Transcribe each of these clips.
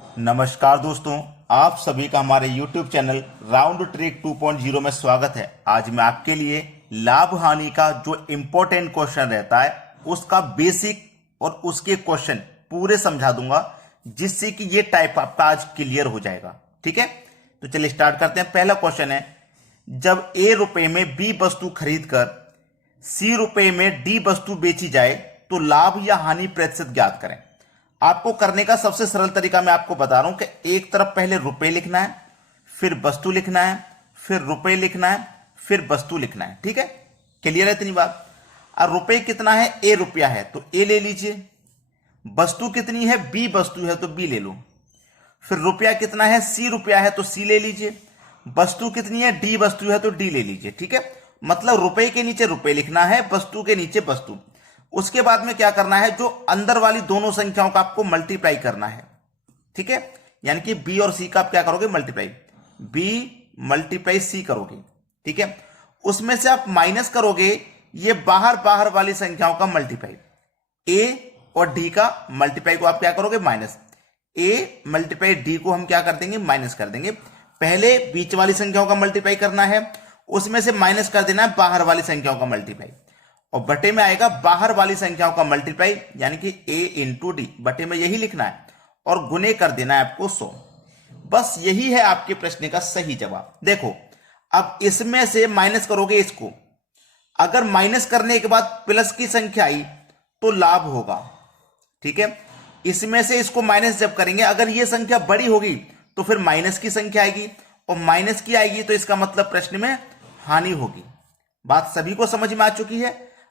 नमस्कार दोस्तों, आप सभी का हमारे YouTube चैनल राउंड ट्रिक 2.0 में स्वागत है। आज मैं आपके लिए लाभ हानि का जो इम्पोर्टेंट क्वेश्चन रहता है उसका बेसिक और उसके क्वेश्चन पूरे समझा दूंगा, जिससे कि ये टाइप आपका आज क्लियर हो जाएगा। ठीक है, तो चलिए स्टार्ट करते हैं। पहला क्वेश्चन है, जब A रुपए में B वस्तु खरीद कर C रुपए में D वस्तु बेची जाए तो लाभ या हानि प्रतिशत ज्ञात करें। आपको करने का सबसे सरल तरीका मैं आपको बता रहा हूं कि एक तरफ पहले रुपए लिखना है, फिर वस्तु लिखना है, फिर रुपए लिखना है, फिर वस्तु लिखना है। ठीक है, क्लियर है इतनी बात। और रुपए कितना है, A रुपया है तो A ले लीजिए। वस्तु कितनी है, B वस्तु है तो B ले लो। फिर रुपया कितना है, C रुपया है तो C ले लीजिए। वस्तु कितनी है, D वस्तु है तो D ले लीजिए। ठीक है, मतलब रुपए के नीचे रुपए लिखना है, वस्तु के नीचे वस्तु। उसके बाद में क्या करना है, जो अंदर वाली दोनों संख्याओं का आपको मल्टीप्लाई करना है। ठीक है, यानी कि B और C का आप क्या करोगे, मल्टीप्लाई। B मल्टीप्लाई C करोगे। ठीक है, उसमें से आप माइनस करोगे ये बाहर बाहर वाली संख्याओं का मल्टीप्लाई। A और D का मल्टीप्लाई को आप क्या करोगे, माइनस। A मल्टीप्लाई D को हम क्या कर देंगे, माइनस कर देंगे। पहले बीच वाली संख्याओं का मल्टीप्लाई करना है, उसमें से माइनस कर देना है बाहर वाली संख्याओं का मल्टीप्लाई, और बटे में आएगा बाहर वाली संख्याओं का मल्टीप्लाई, यानी कि A इंटू डी। बटे में यही लिखना है और गुने कर देना है आपको 100। बस यही है आपके प्रश्न का सही जवाब। देखो, अब इसमें से माइनस करोगे इसको, अगर माइनस करने के बाद प्लस की संख्या आई तो लाभ होगा। ठीक है, इसमें से इसको माइनस जब करेंगे, अगर यह संख्या बड़ी होगी तो फिर माइनस की संख्या आएगी, और माइनस की आएगी तो इसका मतलब प्रश्न में हानि होगी। बात सभी को समझ में आ चुकी है।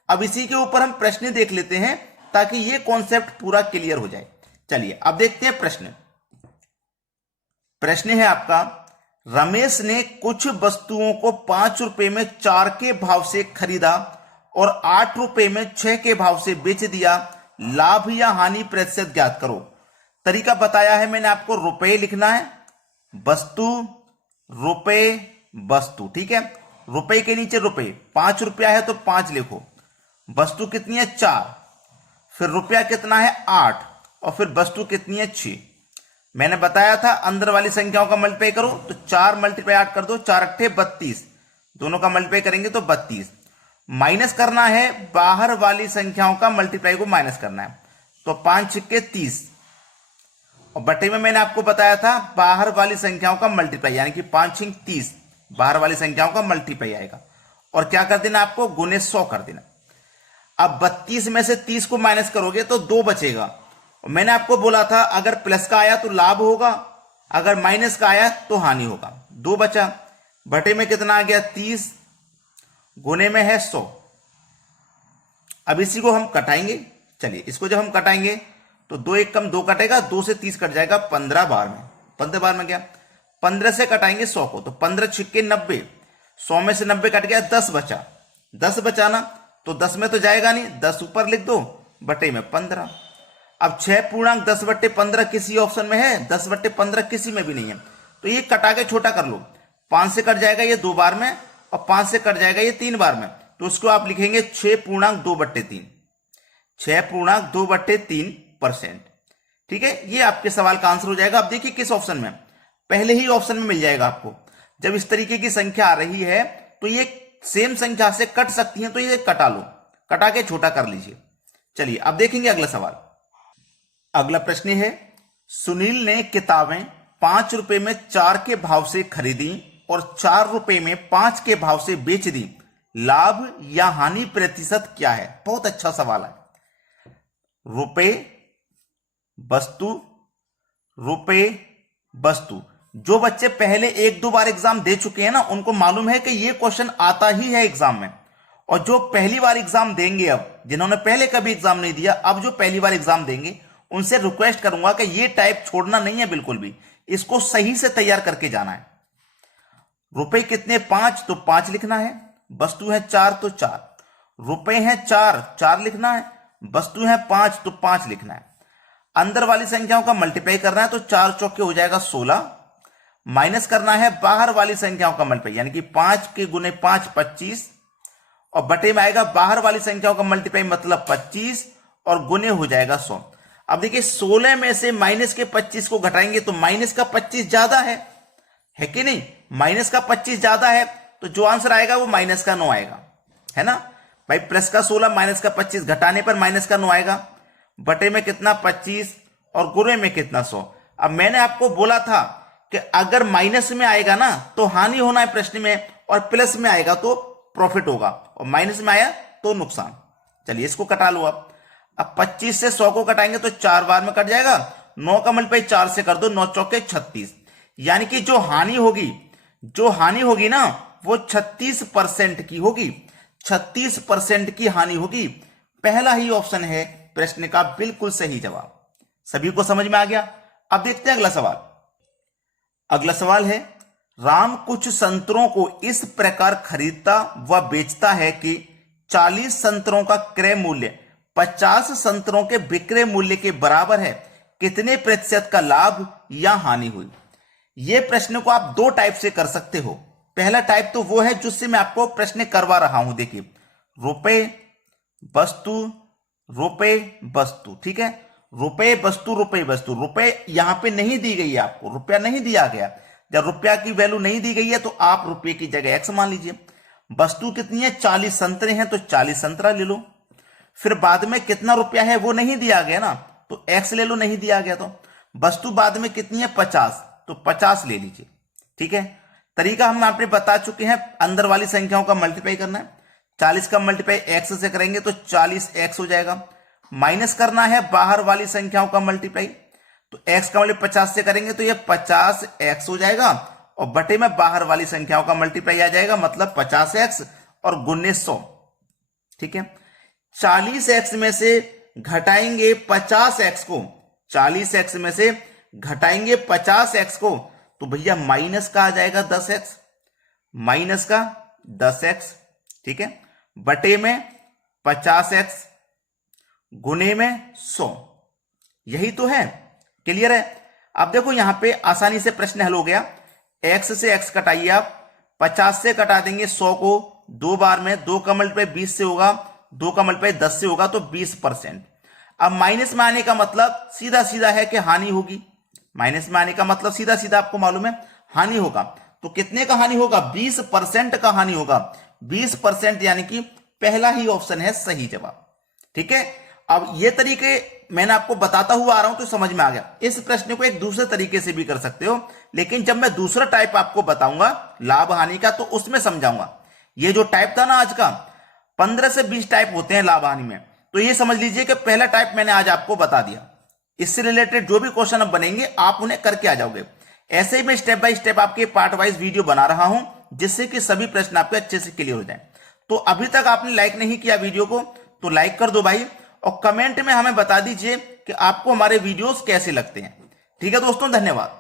अब इसी के ऊपर हम प्रश्न देख लेते हैं ताकि ये कॉन्सेप्ट पूरा क्लियर हो जाए। चलिए अब देखते हैं प्रश्न। प्रश्न है आपका, रमेश ने कुछ वस्तुओं को 5 रुपए में 4 के भाव से खरीदा और 8 रुपए में 6 के भाव से बेच दिया। लाभ या हानि प्रतिशत ज्ञात करो। तरीका बताया है मैंने आपको, रुपए लिखना है, वस्तु, रुपए, वस्तु। ठीक है, रुपए के नीचे रुपए, 5 रुपया है तो 5 लिखो। वस्तु कितनी है, 4। फिर रुपया कितना है, 8, और फिर वस्तु कितनी है, 6। मैंने बताया था अंदर वाली संख्याओं का मल्टीप्लाई करो तो 4 मल्टीप्लाई 8 कर दो, 4 अट्ठे 32, दोनों का मल्टीप्लाई करेंगे तो 32। माइनस करना है बाहर वाली संख्याओं का मल्टीप्लाई को माइनस करना है, तो 5 छक्के 30, और बटे में मैंने आपको बताया था बाहर वाली संख्याओं का मल्टीप्लाई, यानी कि 5 छंग 30 बाहर वाली संख्याओं का मल्टीप्लाई आएगा, और क्या कर देना आपको, गुने 100 कर देना। अब 32 में से 30 को माइनस करोगे तो 2 बचेगा। मैंने आपको बोला था अगर प्लस का आया तो लाभ होगा, अगर माइनस का आया तो हानि होगा। 2 बचा, बटे में कितना आ गया, 30, गुने में है 100। अब इसी को हम कटाएंगे। चलिए इसको जब हम कटाएंगे तो 2 एक कम 2 कटेगा, 2 से 30 कट जाएगा 15 बार में। 15 बार में क्या, 15 से कटाएंगे 100 को, तो 15 छिक्के 90, 100 में से 90 कट गया, 10 बचा। 10 बचाना तो 10 में तो जाएगा नहीं, 10 ऊपर लिख दो, बटे में 15। अब 6 पूर्णांक 10 बट्टे 15 किसी ऑप्शन में है, 10 बट्टे 15 किसी में भी नहीं है, तो ये कटा के छोटा कर लो। 5 से कट जाएगा ये 2 बार में, और 5 से कट जाएगा ये 3 बार में, तो उसको आप लिखेंगे 6 पूर्णांक 2 बट्टे 3, 6 पूर्णांक 2 बट्टे 3%। ठीक है, ये आपके सवाल का आंसर हो जाएगा। अब देखिए किस ऑप्शन में, पहले ही ऑप्शन में मिल जाएगा आपको। जब इस तरीके की संख्या आ रही है तो ये सेम संख्या से कट सकती है, तो ये कटा लो, कटा के छोटा कर लीजिए। चलिए अब देखेंगे अगला सवाल। अगला प्रश्न है, सुनील ने किताबें 5 रुपए में 4 के भाव से खरीदी और 4 रुपए में 5 के भाव से बेच दी। लाभ या हानि प्रतिशत क्या है। बहुत अच्छा सवाल है। रुपए, वस्तु, रुपए, वस्तु। जो बच्चे पहले 1-2 बार एग्जाम दे चुके हैं ना, उनको मालूम है कि ये क्वेश्चन आता ही है एग्जाम में। और जो पहली बार एग्जाम देंगे, अब जिन्होंने पहले कभी एग्जाम नहीं दिया, अब जो पहली बार एग्जाम देंगे, उनसे रिक्वेस्ट करूंगा कि ये टाइप छोड़ना नहीं है बिल्कुल भी, इसको सही से तैयार करके जाना है। रुपए कितने, 5, तो 5 लिखना है। वस्तु है 4 तो 4, रुपए है 4, 4 लिखना है। वस्तु है 5 तो 5 लिखना है। अंदर वाली संख्याओं का मल्टीप्लाई करना है, तो 4 चौके हो जाएगा 16। माइनस करना है बाहर वाली संख्याओं का मल्टीप्लाई, यानी कि 5 के गुने 5 25, और बटे में आएगा बाहर वाली संख्याओं का मल्टीप्लाई मतलब 25, और गुने हो जाएगा 100। अब देखिए 16 में से माइनस के 25 को घटाएंगे तो माइनस का 25 ज्यादा है कि नहीं? माइनस का 25 ज्यादा है तो जो आंसर आएगा वो माइनस का 9 आएगा, है ना भाई। प्लस का 16 माइनस का 25 घटाने पर माइनस का 9 आएगा। बटे में कितना 25 और गुणे में कितना 100। अब मैंने आपको बोला था कि अगर माइनस में आएगा ना तो हानि होना है प्रश्न में, और प्लस में आएगा तो प्रॉफिट होगा, और माइनस में आया तो नुकसान। चलिए इसको कटा लो। अब 25 से 100 को कटाएंगे तो 4 बार में कट जाएगा। 9 का मल्टीप्लाई 4 से कर दो, 9 चौके 36। यानी कि जो हानि होगी ना वो 36% की होगी। 36% की हानि होगी। पहला ही ऑप्शन है प्रश्न का बिल्कुल सही जवाब। सभी को समझ में आ गया? अब देखते हैं अगला सवाल। अगला सवाल है, राम कुछ संतरों को इस प्रकार खरीदता व बेचता है कि 40 संतरों का क्रय मूल्य 50 संतरों के विक्रय मूल्य के बराबर है। कितने प्रतिशत का लाभ या हानि हुई? यह प्रश्न को आप दो टाइप से कर सकते हो। पहला टाइप तो वो है जिससे मैं आपको प्रश्न करवा रहा हूं। देखिए, रुपए वस्तु, ठीक है। रुपए वस्तु, रुपए यहां पे नहीं दी गई है, आपको रुपया नहीं दिया गया। जब रुपया की वैल्यू नहीं दी गई है तो आप रुपये की जगह एक्स मान लीजिए। वस्तु कितनी है? 40 संतरे हैं तो 40 संतरा ले लो। फिर बाद में कितना रुपया है वो नहीं दिया गया ना, तो एक्स ले लो, नहीं दिया गया तो। वस्तु बाद में कितनी है? 50, तो 50 ले लीजिए, ठीक है। तरीका हम आपने बता चुके हैं, अंदर वाली संख्याओं का मल्टीप्लाई करना है। 40 का मल्टीप्लाई एक्स से करेंगे तो 40x हो जाएगा। माइनस करना है बाहर वाली संख्याओं का मल्टीप्लाई, तो x का मल्टीप्लाई 50 से करेंगे तो ये 50x हो जाएगा, और बटे में बाहर वाली संख्याओं का मल्टीप्लाई आ जाएगा, मतलब 50x और गुने 100, ठीक है। 40x में से घटाएंगे 50x को, 40x में से घटाएंगे 50x को, तो भैया माइनस का आ जाएगा 10x, माइनस का 10x, ठीक है। बटे में 50x, गुने में 100, यही तो है। क्लियर है? अब देखो यहां पे आसानी से प्रश्न हल हो गया। x से x कटाइए आप, 50 से कटा देंगे 100 को 2 बार में, 2 का मल्टीप्लाई 20 से होगा, 2 का मल्टीप्लाई 10 से होगा, तो 20%। अब माइनस में आने का मतलब सीधा सीधा है कि हानि होगी। माइनस में आने का मतलब सीधा सीधा आपको मालूम है हानि होगा। तो कितने का हानि होगा? 20% का हानि होगा। 20%, यानी कि पहला ही ऑप्शन है सही जवाब, ठीक है। अब ये तरीके मैंने आपको बताता हुआ आ रहा हूं तो समझ में आ गया। इस प्रश्न को एक दूसरे तरीके से भी कर सकते हो, लेकिन जब मैं दूसरा टाइप आपको बताऊंगा लाभ हानि का तो उसमें समझाऊंगा। ये जो टाइप था ना आज का, 15 से 20 टाइप होते हैं लाभ हानि में, तो ये समझ लीजिए कि पहला टाइप मैंने आज आपको बता दिया। इससे रिलेटेड जो भी क्वेश्चन अब बनेंगे आप उन्हें करके आ जाओगे। ऐसे ही मैं स्टेप बाय स्टेप आपके पार्ट वाइज वीडियो बना रहा हूं, जिससे कि सभी प्रश्न आपके अच्छे से क्लियर हो जाए। तो अभी तक आपने लाइक नहीं किया वीडियो को तो लाइक कर दो भाई, और कमेंट में हमें बता दीजिए कि आपको हमारे वीडियोस कैसे लगते हैं। ठीक है दोस्तों, धन्यवाद।